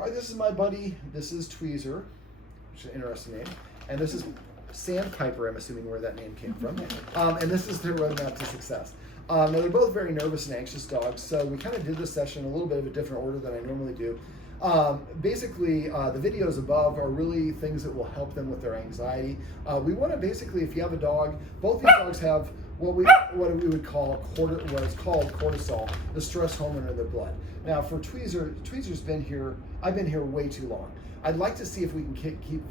All right, this is my buddy. This is Tweezer, which is an interesting name. And this is Sandpiper, I'm assuming where that name came from. And this is their roadmap to success. Now, they're both very nervous and anxious dogs, so we kind of did this session in a little bit of a different order than I normally do. Basically, the videos above are really things that will help them with their anxiety. We want to basically, if you have a dog, both these dogs have what we would call what is called cortisol, the stress hormone in their blood. Now, for Tweezer's been here. I've been here way too long. I'd like to see if we can keep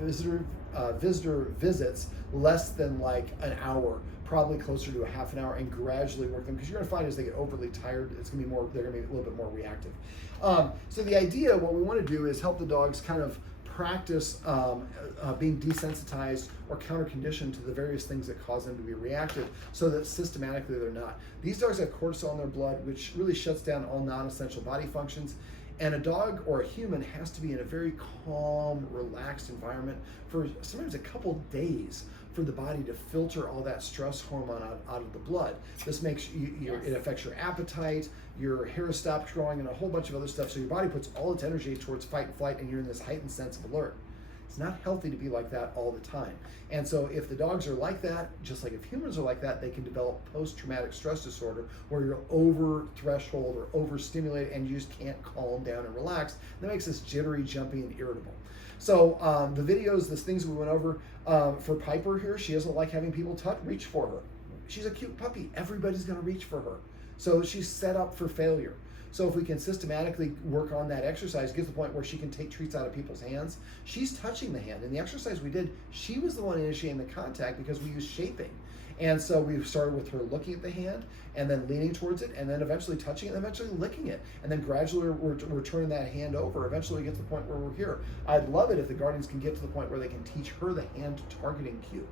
visitor visits less than like an hour, probably closer to a half an hour, and gradually work them, because you're going to find as they get overly tired, it's going to be more. They're going to be a little bit more reactive. So the idea, what we want to do, is help the dogs kind of practice being desensitized or counter-conditioned to the various things that cause them to be reactive, so that systematically they're not. These dogs have cortisol in their blood, which really shuts down all non-essential body functions. And a dog or a human has to be in a very calm, relaxed environment for sometimes a couple days for the body to filter all that stress hormone out of the blood. This makes it affects your appetite, your hair stops growing, and a whole bunch of other stuff. So your body puts all its energy towards fight and flight, and you're in this heightened sense of alert. It's not healthy to be like that all the time. And so if the dogs are like that, just like if humans are like that, they can develop post-traumatic stress disorder, where you're over threshold or overstimulated and you just can't calm down and relax. That makes us jittery, jumpy, and irritable. So the videos, the things we went over for Piper here, she doesn't like having people reach for her. She's a cute puppy. Everybody's going to reach for her. So she's set up for failure. So if we can systematically work on that exercise, get to the point where she can take treats out of people's hands. She's touching the hand. In the exercise we did, she was the one initiating the contact because we used shaping. And so we started with her looking at the hand and then leaning towards it, and then eventually touching it, and eventually licking it. And then gradually we're turning that hand over. Eventually we get to the point where we're here. I'd love it if the guardians can get to the point where they can teach her the hand targeting cue.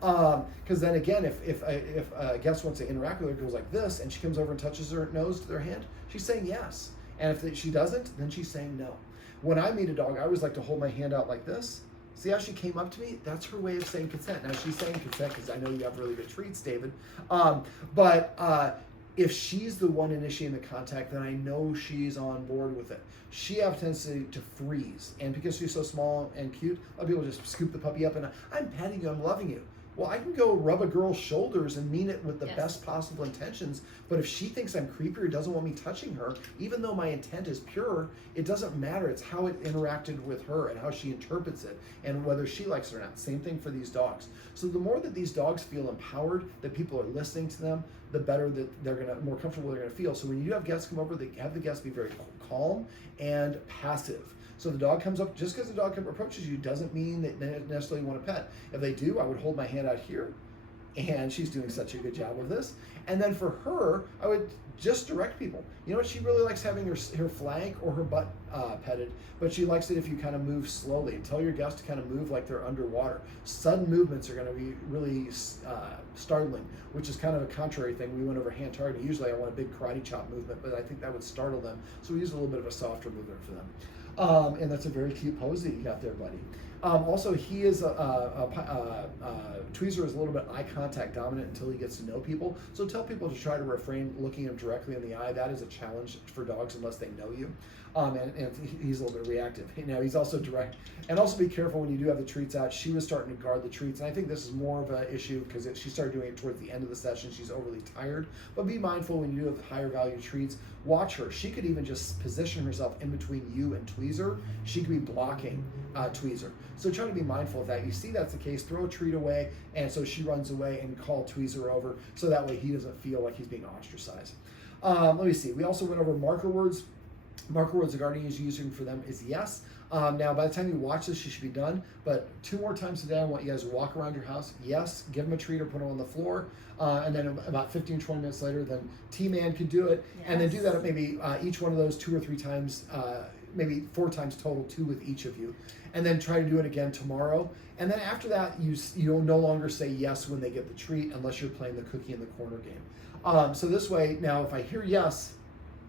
Because then again, if a guest wants to interact with her, goes like this, and she comes over and touches her nose to their hand, she's saying yes. And if she doesn't, then she's saying no. When I meet a dog, I always like to hold my hand out like this. See how she came up to me? That's her way of saying consent. Now, she's saying consent because I know you have really good treats, David. But if she's the one initiating the contact, then I know she's on board with it. She has a tendency to freeze. And because she's so small and cute, a lot of people just scoop the puppy up and I'm petting you, I'm loving you. Well, I can go rub a girl's shoulders and mean it with the best possible intentions, but if she thinks I'm creepy or doesn't want me touching her, even though my intent is pure, it doesn't matter. It's how it interacted with her and how she interprets it and whether she likes it or not. Same thing for these dogs. So the more that these dogs feel empowered, that people are listening to them, the better that they're gonna, more comfortable they're gonna feel. So when you have guests come over, they have the guests be very calm and passive. So the dog comes up, just because the dog approaches you doesn't mean that they necessarily want to pet. If they do, I would hold my hand out here, and she's doing such a good job of this. And then for her, I would just direct people. You know what, she really likes having her flank or her butt petted, but she likes it if you kind of move slowly, and tell your guests to kind of move like they're underwater. Sudden movements are going to be really startling, which is kind of a contrary thing. We went over hand targeting. Usually I want a big karate chop movement, but I think that would startle them. So we use a little bit of a softer movement for them. And that's a very cute pose that you got there, buddy. Also, he is Tweezer is a little bit eye contact dominant until he gets to know people. So tell people to try to refrain looking him directly in the eye. That is a challenge for dogs unless they know you. And he's a little bit reactive. Now, he's also direct. And also be careful when you do have the treats out. She was starting to guard the treats. And I think this is more of an issue because she started doing it towards the end of the session. She's overly tired. But be mindful when you do have higher value treats. Watch her. She could even just position herself in between you and Tweezer. She could be blocking Tweezer. So try to be mindful of that. You see that's the case, throw a treat away, and so she runs away and call Tweezer over, so that way he doesn't feel like he's being ostracized. Let me see. We also went over marker words. Marker words the guardian is using for them is yes. Now, by the time you watch this, you should be done. But 2 more times today, I want you guys to walk around your house. Yes, give them a treat or put them on the floor. And then about 15, 20 minutes later, then T-Man can do it. Yes. And then do that maybe each one of those 2 or 3 times, maybe 4 times total, 2 with each of you. And then try to do it again tomorrow. And then after that, you'll no longer say yes when they get the treat unless you're playing the cookie in the corner game. So this way, now if I hear yes,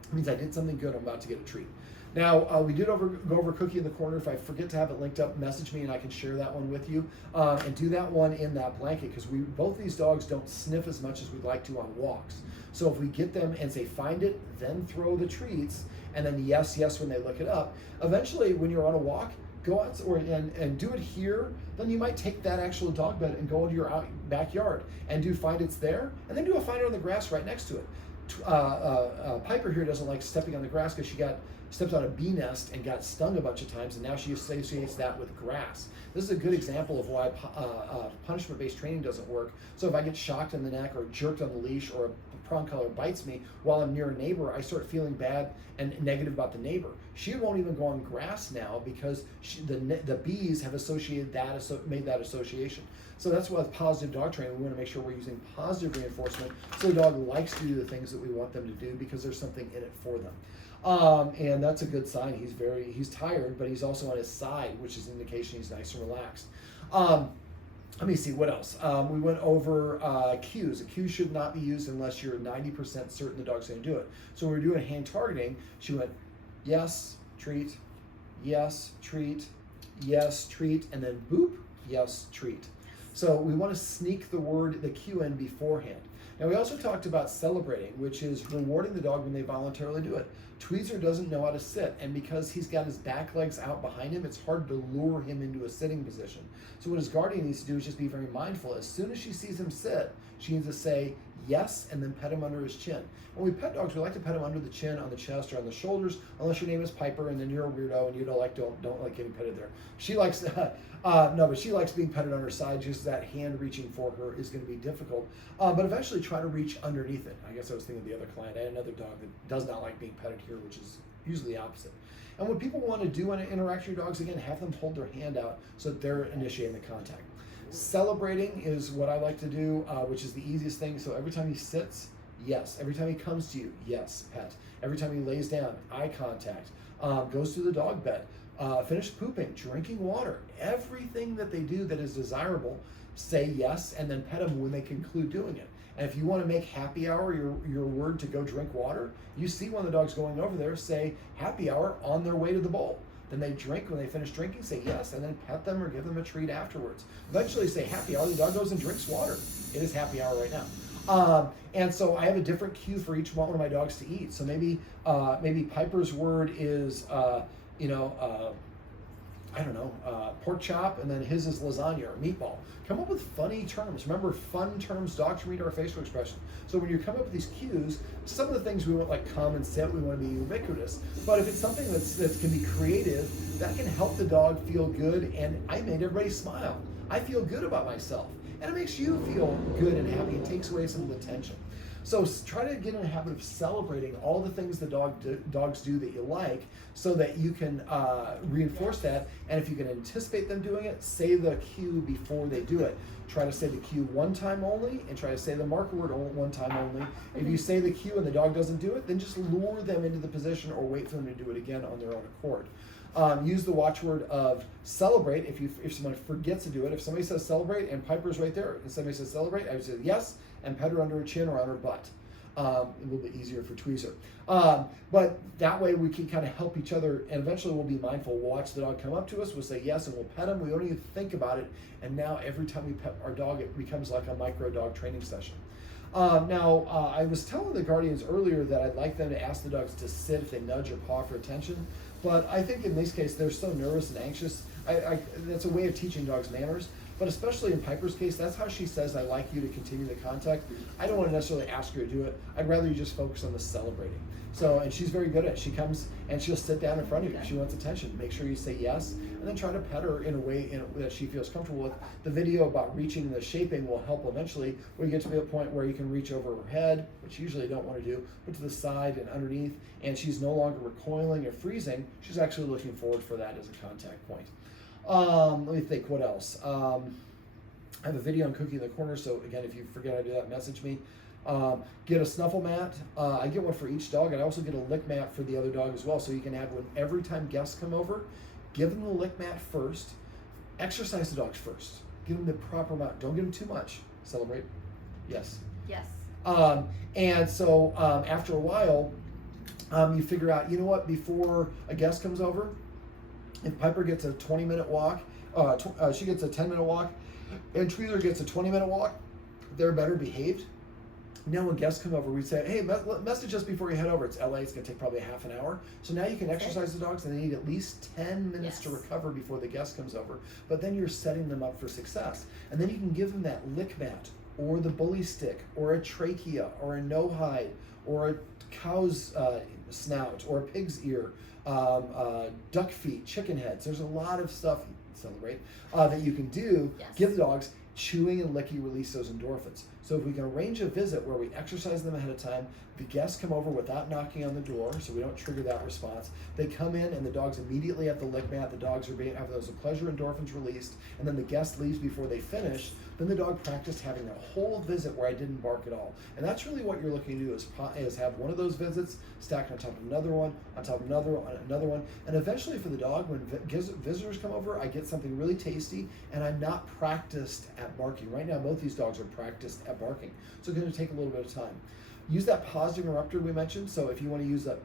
it means I did something good, I'm about to get a treat. Now, we did go over Cookie in the Corner. If I forget to have it linked up, message me and I can share that one with you. And do that one in that blanket, because both these dogs don't sniff as much as we'd like to on walks. So if we get them and say, find it, then throw the treats, and then yes, yes when they look it up. Eventually, when you're on a walk, go out and do it here. Then you might take that actual dog bed and go into your backyard and do find it's there, and then do a find it on the grass right next to it. Piper here doesn't like stepping on the grass because she stepped on a bee nest and got stung a bunch of times, and now she associates that with grass. This is a good example of why punishment-based training doesn't work. So if I get shocked in the neck or jerked on the leash, or a prong collar bites me while I'm near a neighbor, I start feeling bad and negative about the neighbor. She won't even go on grass now because the bees have associated that, made that association. So that's why with positive dog training, we want to make sure we're using positive reinforcement so the dog likes to do the things that we want them to do because there's something in it for them. And that's a good sign. He's tired, but he's also on his side, which is an indication he's nice and relaxed. Let me see, what else? We went over cues. A cue should not be used unless you're 90% certain the dog's going to do it. So when we were doing hand targeting, she went, yes, treat, yes, treat, yes, treat, and then boop, yes, treat. So we want to sneak the cue in beforehand. Now we also talked about celebrating, which is rewarding the dog when they voluntarily do it. Tweezer doesn't know how to sit, and because he's got his back legs out behind him, it's hard to lure him into a sitting position. So what his guardian needs to do is just be very mindful. As soon as she sees him sit, she needs to say yes and then pet him under his chin. When we pet dogs, we like to pet him under the chin, on the chest, or on the shoulders, unless your name is Piper and then you're a weirdo and you don't like getting petted there. She likes no, but she likes being petted on her side. Just that hand reaching for her is going to be difficult. But eventually try to reach underneath it. I guess I was thinking of the other client. I had another dog that does not like being petted here, which is usually the opposite. And what people want to do when interact with your dogs, again, have them hold their hand out so that they're initiating the contact. Celebrating is what I like to do, which is the easiest thing. So every time he sits, yes. Every time he comes to you, yes, pet. Every time he lays down, eye contact. Goes through the dog bed. Finish pooping, drinking water. Everything that they do that is desirable, say yes and then pet them when they conclude doing it. And if you want to make happy hour your word to go drink water, you see one of the dogs going over there, say happy hour on their way to the bowl. Then they drink. When they finish drinking, say yes, and then pet them or give them a treat afterwards. Eventually say happy hour, the dog goes and drinks water. It is happy hour right now. And so I have a different cue for each one of my dogs to eat. So maybe Piper's word is, pork chop, and then his is lasagna or meatball. Come up with funny terms. Remember, fun terms, dogs read our facial expression. So when you come up with these cues, some of the things we want, like come and sit, we want to be ubiquitous. But if it's something that can be creative, that can help the dog feel good, and I made everybody smile. I feel good about myself. And it makes you feel good and happy. It takes away some of the tension. So try to get in a habit of celebrating all the things the dogs do that you like, so that you can reinforce that. And if you can anticipate them doing it, say the cue before they do it. Try to say the cue one time only, and try to say the marker word one time only. If you say the cue and the dog doesn't do it, then just lure them into the position or wait for them to do it again on their own accord. Use the watchword of celebrate if someone forgets to do it. If somebody says celebrate and Piper's right there, and somebody says celebrate, I would say yes and pet her under her chin or on her butt. A little bit easier for Tweezer. But that way we can kind of help each other, and eventually we'll be mindful. We'll watch the dog come up to us, we'll say yes, and we'll pet him. We don't even think about it. And now every time we pet our dog, it becomes like a micro dog training session. I was telling the guardians earlier that I'd like them to ask the dogs to sit if they nudge or paw for attention. But I think in this case, they're so nervous and anxious. That's a way of teaching dogs manners. But especially in Piper's case, that's how she says, I like you to continue the contact. I don't want to necessarily ask her to do it. I'd rather you just focus on the celebrating. So, and she's very good at it. She comes and she'll sit down in front of you if she wants attention. Make sure you say yes, and then try to pet her in a way that she feels comfortable with. The video about reaching the shaping will help eventually. We get to the point where you can reach over her head, which you usually don't want to do, but to the side and underneath, and she's no longer recoiling or freezing. She's actually looking forward for that as a contact point. Let me think, what else? I have a video on cooking in the corner, so again, if you forget how to do that, message me. Get a snuffle mat. I get one for each dog, and I also get a lick mat for the other dog as well, so you can have one every time guests come over. Give them the lick mat first. Exercise the dogs first. Give them the proper amount. Don't give them too much. Celebrate. Yes. Yes. And so after a while, you figure out, you know what, before a guest comes over, if Piper gets a 20-minute walk, she gets a 10-minute walk, and Tweezer gets a 20-minute walk, they're better behaved. Now when guests come over, we say, hey, message us before you head over. It's LA, it's going to take probably half an hour. So now you can exercise the dogs, and they need at least 10 minutes to recover before the guest comes over. But then you're setting them up for success. And then you can give them that lick mat, or the bully stick, or a trachea, or a no-hide, or a cow's snout, or a pig's ear, duck feet, chicken heads. There's a lot of stuff, celebrate, that you can do. Give the dogs. Chewing and licking release those endorphins. So if we can arrange a visit where we exercise them ahead of time, the guests come over without knocking on the door, so we don't trigger that response. They come in and the dog's immediately at the lick mat. The dogs are have those pleasure endorphins released, and then the guest leaves before they finish. Then the dog practiced having a whole visit where I didn't bark at all. And that's really what you're looking to do is have one of those visits stacked on top of another one, on top of another one. And eventually for the dog, when visitors come over, I get something really tasty, and I'm not practiced at barking. Right now, both these dogs are practiced at barking. So it's going to take a little bit of time. Use that positive interrupter we mentioned. So if you want to use that,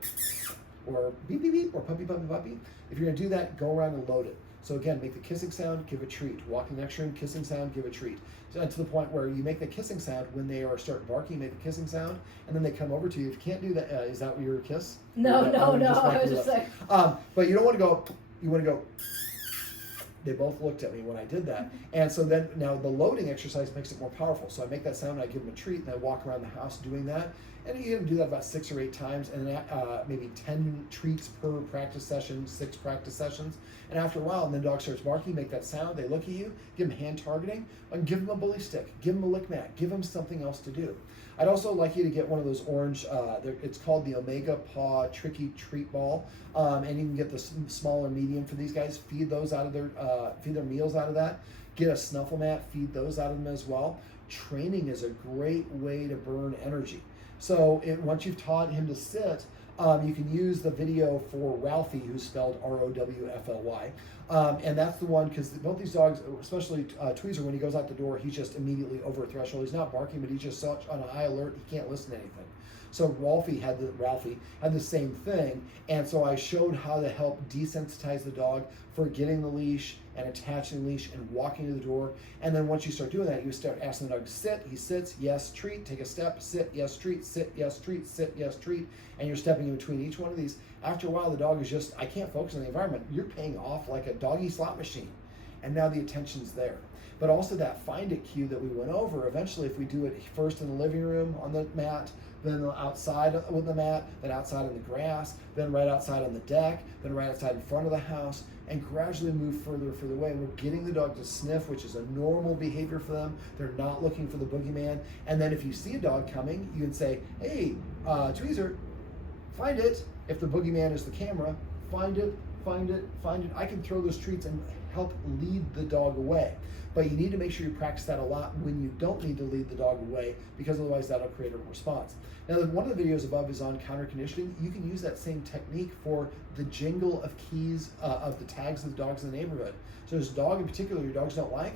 or beep, beep, beep, or puppy, puppy, puppy, if you're going to do that, go around and load it. So again, make the kissing sound, give a treat. Walk in the next room, kissing sound, give a treat. So to the point where you make the kissing sound when they start barking, make the kissing sound, and then they come over to you. If you can't do that, is that your kiss? No. I was just like. But you don't want to go. You want to go. They both looked at me when I did that. And so then now the loading exercise makes it more powerful. So I make that sound, and I give them a treat, and I walk around the house doing that. And you can do that about 6 or 8 times, and then maybe 10 treats per practice session, 6 practice sessions. And after a while, and the dog starts barking, make that sound, they look at you, give them hand targeting, and give them a bully stick, give them a lick mat, give them something else to do. I'd also like you to get one of those orange, it's called the Omega Paw Tricky Treat Ball, and you can get the small or medium for these guys. Feed those out of feed their meals out of that. Get a snuffle mat, feed those out of them as well. Training is a great way to burn energy. So once you've taught him to sit, you can use the video for Ralphie, who's spelled R-O-W-F-L-Y. And that's the one, because both these dogs, especially Tweezer, when he goes out the door, he's just immediately over a threshold. He's not barking, but he's just such on a high alert, he can't listen to anything. So Ralphie had the same thing, and so I showed how to help desensitize the dog for getting the leash and attaching the leash and walking to the door. And then once you start doing that, you start asking the dog to sit. He sits, yes, treat, take a step, sit, yes, treat, sit, yes, treat, sit, yes, treat, and you're stepping in between each one of these. After a while, the dog is just, I can't focus on the environment. You're paying off like a doggy slot machine, and now the attention's there. But also that find it cue that we went over, eventually if we do it first in the living room on the mat, then outside with the mat, then outside on the grass, then right outside on the deck, then right outside in front of the house, and gradually move further away. We're getting the dog to sniff, which is a normal behavior for them. They're not looking for the boogeyman. And then if you see a dog coming, you can say, hey, Tweezer, find it. If the boogeyman is the camera, find it, find it, find it. I can throw those treats and help lead the dog away. But you need to make sure you practice that a lot when you don't need to lead the dog away, because otherwise that'll create a response. Now, one of the videos above is on counter conditioning. You can use that same technique for the jingle of keys of the tags of the dogs in the neighborhood. So there's a dog in particular your dogs don't like.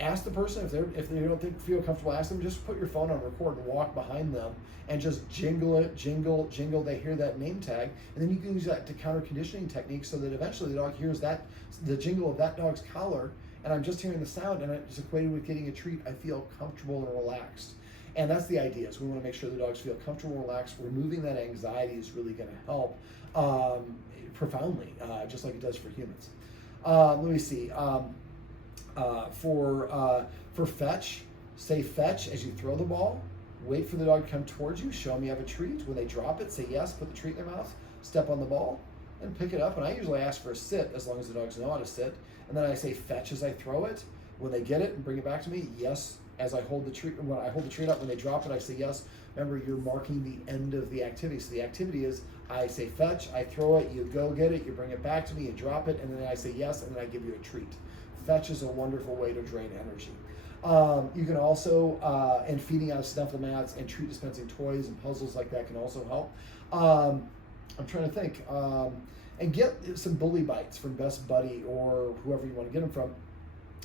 Ask the person if they don't feel comfortable. Ask them, just put your phone on record and walk behind them and just jingle it, jingle, jingle. They hear that name tag, and then you can use that to counter conditioning technique so that eventually the dog hears the jingle of that dog's collar, and I'm just hearing the sound, and it's equated with getting a treat. I feel comfortable and relaxed. And that's the idea, is we want to make sure the dogs feel comfortable and relaxed. Removing that anxiety is really going to help profoundly, just like it does for humans. Let me see. For fetch, say fetch as you throw the ball. Wait for the dog to come towards you. Show them you have a treat. When they drop it, say yes, put the treat in their mouth, step on the ball, and pick it up. And I usually ask for a sit, as long as the dogs know how to sit. And then I say fetch as I throw it. When they get it and bring it back to me, yes, as I hold the treat. When I hold the treat up, when they drop it, I say yes. Remember, you're marking the end of the activity. So the activity is, I say fetch, I throw it, you go get it, you bring it back to me, you drop it, and then I say yes, and then I give you a treat. Fetch is a wonderful way to drain energy. You can also, and feeding out of snuffle mats and treat dispensing toys and puzzles like that can also help. I'm trying to think. And get some bully bites from Best Buddy or whoever you want to get them from,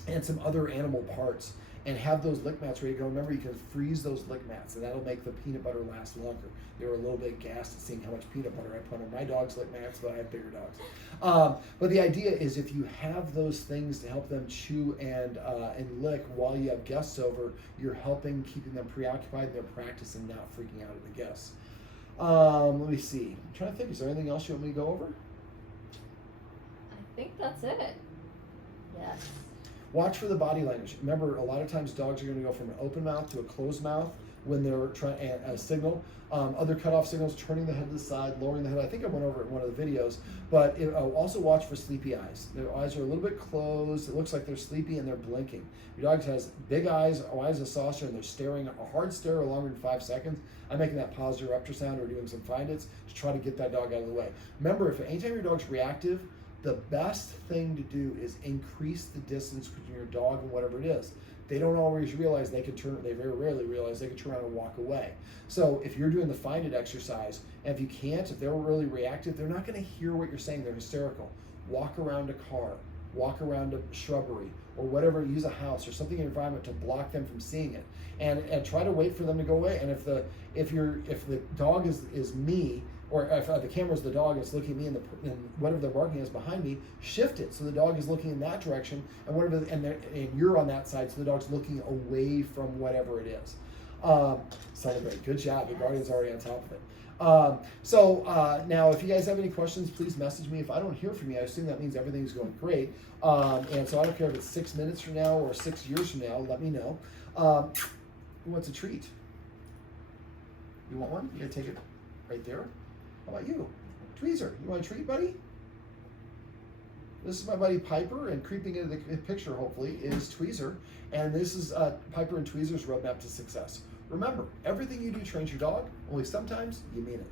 and some other animal parts. and have those lick mats ready to go. Remember, you can freeze those lick mats, and that'll make the peanut butter last longer. They were a little bit gassed at seeing how much peanut butter I put on my dog's lick mats, but I have bigger dogs. But the idea is if you have those things to help them chew and lick while you have guests over, you're helping keeping them preoccupied. They're practicing, not freaking out at the guests. Let me see. I'm trying to think. Is there anything else you want me to go over? I think that's it. Yes. Watch for the body language. Remember, a lot of times dogs are going to go from an open mouth to a closed mouth when they're trying a signal. Other cutoff signals, turning the head to the side, lowering the head. I think I went over it in one of the videos. But also watch for sleepy eyes. Their eyes are a little bit closed. It looks like they're sleepy and they're blinking. Your dog has big eyes as a saucer, and they're staring a hard stare longer than 5 seconds. I'm making that pause interrupter sound or doing some find its to try to get that dog out of the way. Remember, if anytime your dog's reactive, the best thing to do is increase the distance between your dog and whatever it is. They don't always realize they very rarely realize they can turn around and walk away. So if you're doing the find it exercise, and if you can't, if they're really reactive, they're not going to hear what you're saying. They're hysterical. Walk around a car, walk around a shrubbery, or whatever, use a house or something in your environment to block them from seeing it. And try to wait for them to go away. And if the dog is me, or if the camera's the dog and it's looking at me and whatever they're barking is behind me, shift it so the dog is looking in that direction, and you're on that side, so the dog's looking away from whatever it is. Celebrate. Good job. The guardian's already on top of it. Now, if you guys have any questions, please message me. If I don't hear from you, I assume that means everything's going great. And so I don't care if it's 6 minutes from now or 6 years from now. Let me know. Who wants a treat? You want one? You gotta take it right there. How about you? Tweezer, you want a treat, buddy? This is my buddy Piper, and creeping into the picture, hopefully, is Tweezer. And this is Piper and Tweezer's roadmap to success. Remember, everything you do trains your dog, only sometimes you mean it.